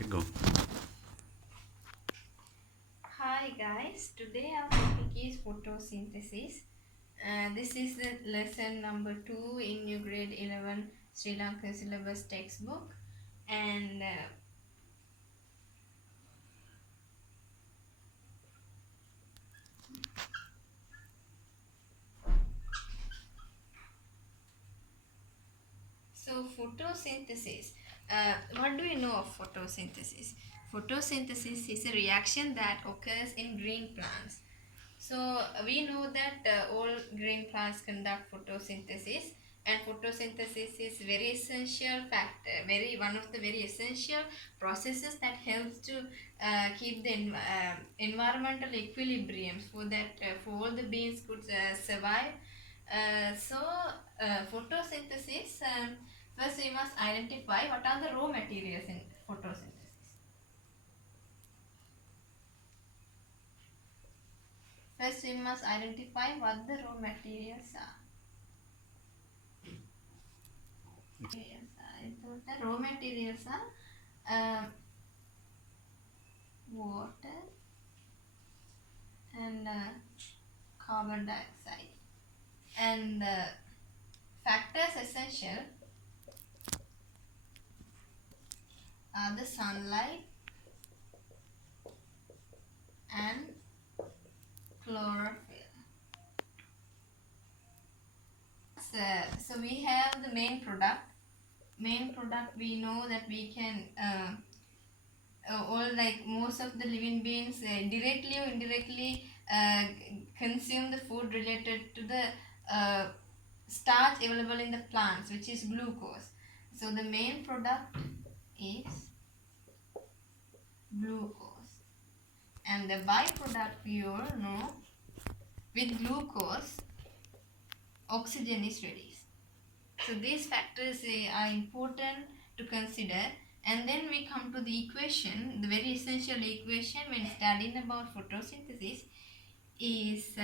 Okay, go. Hi guys, today our topic is photosynthesis. This is the lesson number 2 in your grade 11 Sri Lanka syllabus textbook. And so photosynthesis. What do you know of photosynthesis? Photosynthesis is a reaction that occurs in green plants. So we know that all green plants conduct photosynthesis, and photosynthesis is very essential factor, very one of the very essential processes that helps to keep the environmental equilibrium for that for all the beings could survive. Photosynthesis. First, we must identify what are the raw materials in photosynthesis. First, we must identify what the raw materials are. The raw materials are water and carbon dioxide. And factors essential are the sunlight and chlorophyll. So we have the main product. Main product, we know that we can all, like most of the living beings directly or indirectly consume the food related to the starch available in the plants, which is glucose. So the main product is glucose, and the byproduct we all know, with glucose oxygen is released. So these factors are important to consider. And then we come to the equation, the very essential equation when studying about photosynthesis is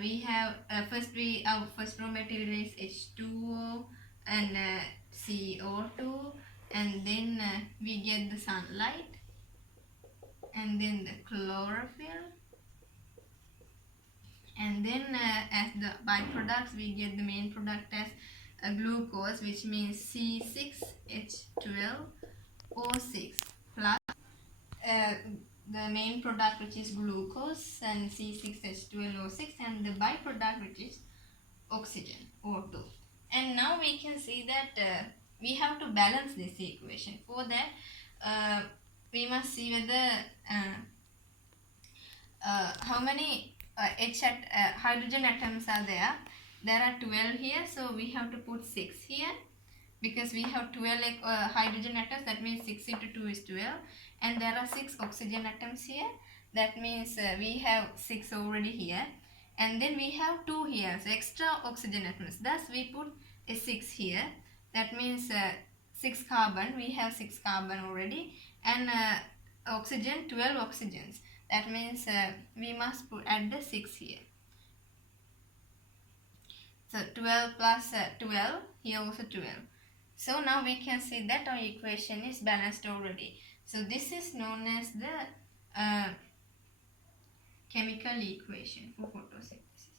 we have our first raw material is H2O and CO2, and then we get the sunlight, and then the chlorophyll, and then as the byproducts we get the main product as glucose, which means C6H12O6 plus the main product, which is glucose, and C6H12O6, and the byproduct, which is oxygen, O2. And now we can see that we have to balance this equation. For that we must see whether how many hydrogen atoms are there. There are 12 here, so we have to put 6 here, because we have 12 hydrogen atoms. That means 6 into 2 is 12, and there are 6 oxygen atoms here. That means we have 6 already here, and then we have 2 here, so extra oxygen atoms. Thus we put a 6 here. That means 6 carbon, we have 6 carbon already, and oxygen, 12 oxygens. That means we must add the 6 here. So 12 plus 12, here also 12. So now we can see that our equation is balanced already. So this is known as the chemical equation for photosynthesis.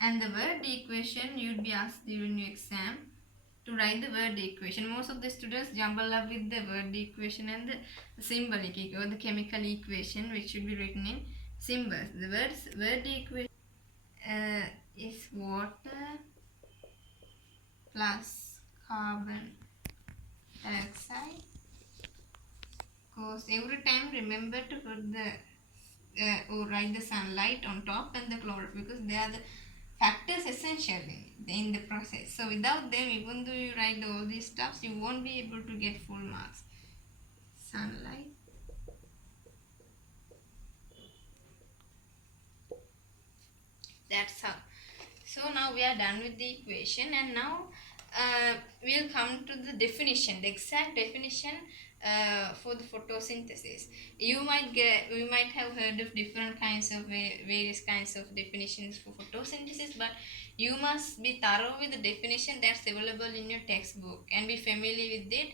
And the word equation you'd be asked during your exam to write the word equation. Most of the students jumble up with the word equation and the symbolic or the chemical equation, which should be written in symbols. The word equation is water plus carbon dioxide. Because every time remember to put the or write the sunlight on top and the chlorophyll, because they are the factors essential in the process. So without them, even though you write all these stuffs, you won't be able to get full marks. Sunlight that's how. So now we are done with the equation, and now we'll come to the definition, the exact definition for the photosynthesis. You might have heard of different kinds of various kinds of definitions for photosynthesis, but you must be thorough with the definition that's available in your textbook and be familiar with it.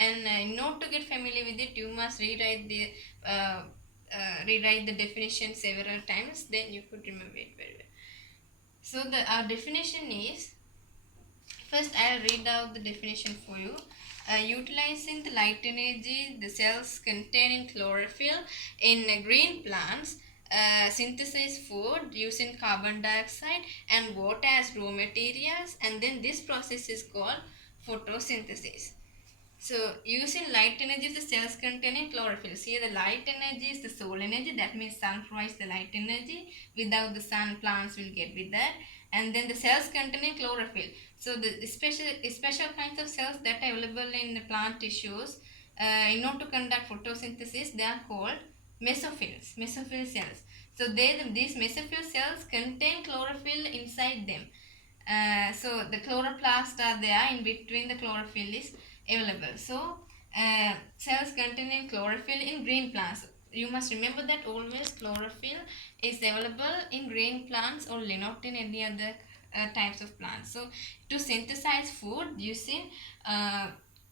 And in order to get familiar with it, you must rewrite the definition several times. Then you could remember it very well. So the our definition is, first I'll read out the definition for you. Utilizing the light energy the cells containing chlorophyll in green plants synthesize food using carbon dioxide and water as raw materials, and then this process is called photosynthesis. So, using light energy, the cells containing chlorophyll. See, the light energy is the solar energy. That means sun provides the light energy. Without the sun, plants will get with that. And then the cells containing chlorophyll. So, the special kinds of cells that are available in the plant tissues, in order to conduct photosynthesis, they are called mesophils. Mesophyll cells. So, these mesophyll cells contain chlorophyll inside them. So the chloroplast are there, in between the chlorophyll is available. So cells containing chlorophyll in green plants. You must remember that always chlorophyll is available in green plants only, not in any other types of plants. So to synthesize food using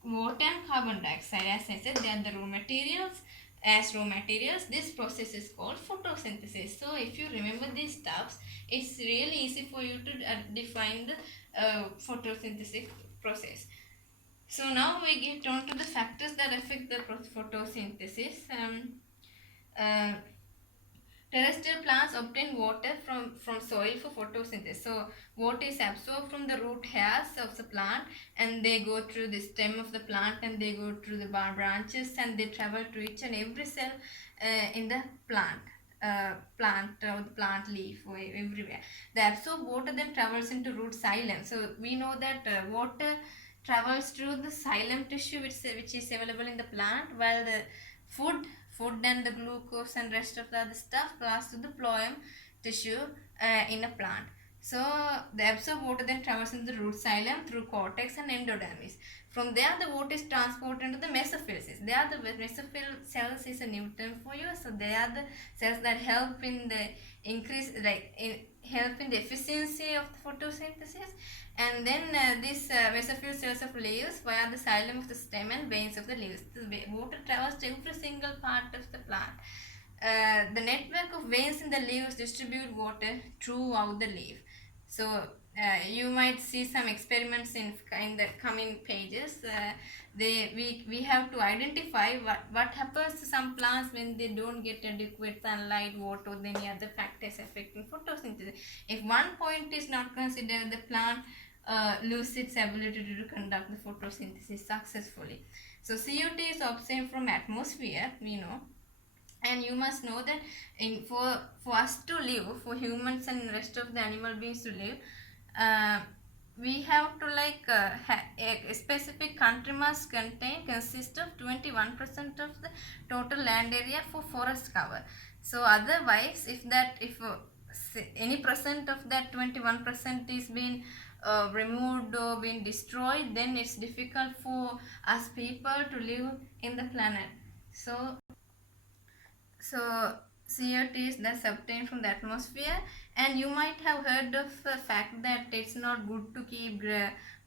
water and carbon dioxide, as I said, they are the raw materials. As raw materials, this process is called photosynthesis. So if you remember these stuffs, it's really easy for you to define the photosynthesis process. So now we get on to the factors that affect the photosynthesis. Uh, Terrestrial plants obtain water from soil for photosynthesis. So water is absorbed from the root hairs of the plant, and they go through the stem of the plant, and they go through the branches, and they travel to each and every cell in the plant leaf or everywhere. The absorbed water then travels into root xylem. So we know that water travels through the xylem tissue which is available in the plant, while the food and the glucose and rest of the other stuff pass to the phloem tissue in a plant. So the absorbed water then travels in the root xylem through cortex and endodermis. From there, the water is transported into the mesophils. They are the mesophyll cells is a new term for you. So they are the cells that help in the help in the efficiency of the photosynthesis. And then these mesophyll cells of leaves via the xylem of the stem and veins of the leaves. The water travels to every single part of the plant. The network of veins in the leaves distribute water throughout the leaf. So you might see some experiments in the coming pages. We have to identify what happens to some plants when they don't get adequate sunlight, water, or any other factors affecting photosynthesis. If one point is not considered, the plant loses its ability to conduct the photosynthesis successfully. So CO2 is obtained from atmosphere, we know. And you must know that for us to live, for humans and rest of the animal beings to live, we have to a specific country must consist of 21% of the total land area for forest cover. So otherwise, if any percent of that 21% is being removed or being destroyed, then it's difficult for us people to live in the planet. So CO2 is thus obtained from the atmosphere, and you might have heard of the fact that it's not good to keep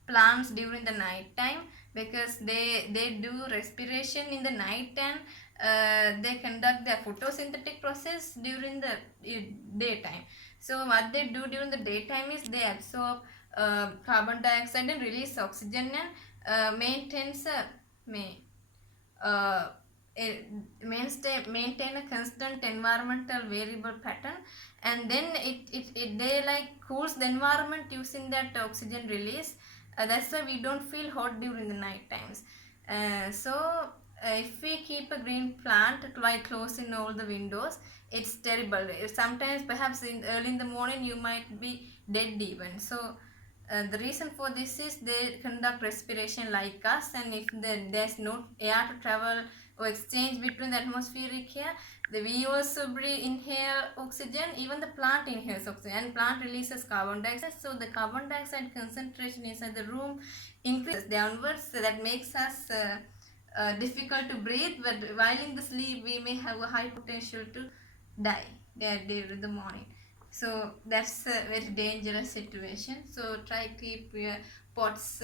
plants during the night time, because they do respiration in the night, and they conduct their photosynthetic process during the daytime. So what they do during the daytime is they absorb carbon dioxide and release oxygen, and maintain a constant environmental variable pattern, and then they cools the environment using that oxygen release. That's why we don't feel hot during the night times. If we keep a green plant while closing all the windows, it's terrible. Sometimes perhaps early in the morning you might be dead even. So the reason for this is they conduct respiration like us, and if there's no air to travel or exchange between the atmospheric air, we also inhale oxygen. Even the plant inhales oxygen, and plant releases carbon dioxide. So the carbon dioxide concentration inside the room increases downwards. So that makes us difficult to breathe, but while in the sleep we may have a high potential to die during the morning. So that's a very dangerous situation. So try keep your pots